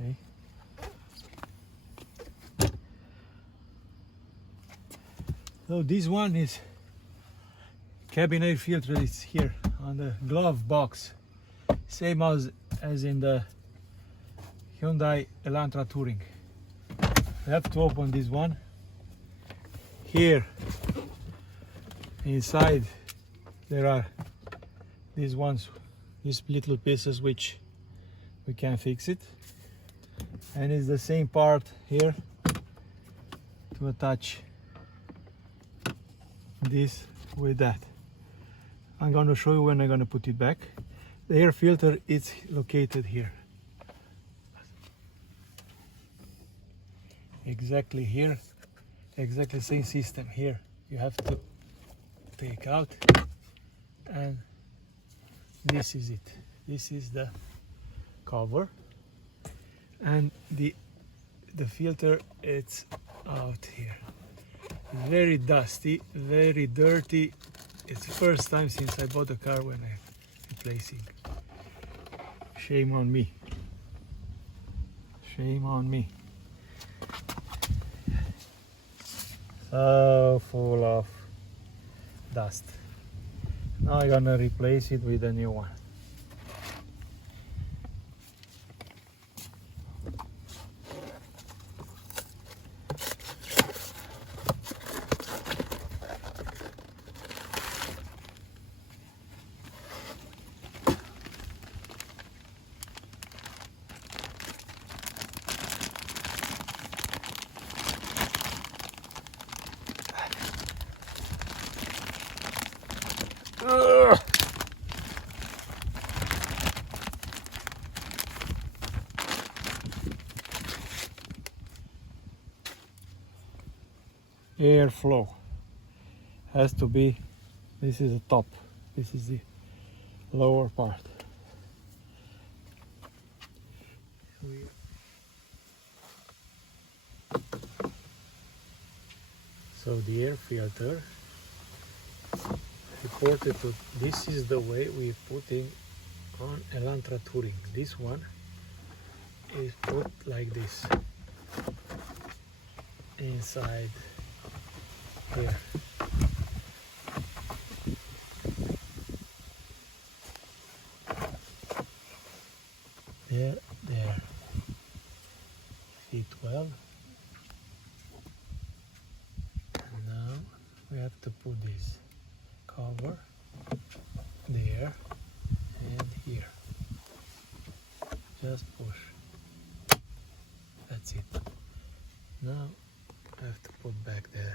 Okay. So this one is cabin air filter. It's here on the glove box, same as in the Hyundai Elantra Touring. You have to open this one. Here inside there are these ones, these little pieces which we can fix it, and it's the same part here to attach this with that. I'm going to show you when I'm going to put it back. The air filter is located here, exactly here, exactly same system here. You have to take out, and this is it. This is the cover, and the filter, it's out here. Very dusty, very dirty. It's the first time since I bought the car when I'm replacing. Shame on me. Shame on me. So full of dust. Now I'm gonna replace it with a new one. Ugh. Airflow has to be, this is the top, this is the lower part. So the air filter reported to, this is the way we put in on Elantra Touring. This one is put like this inside here. There. Fit well. And now we have to put this cover there and here. Just push. That's it. Now I have to put back the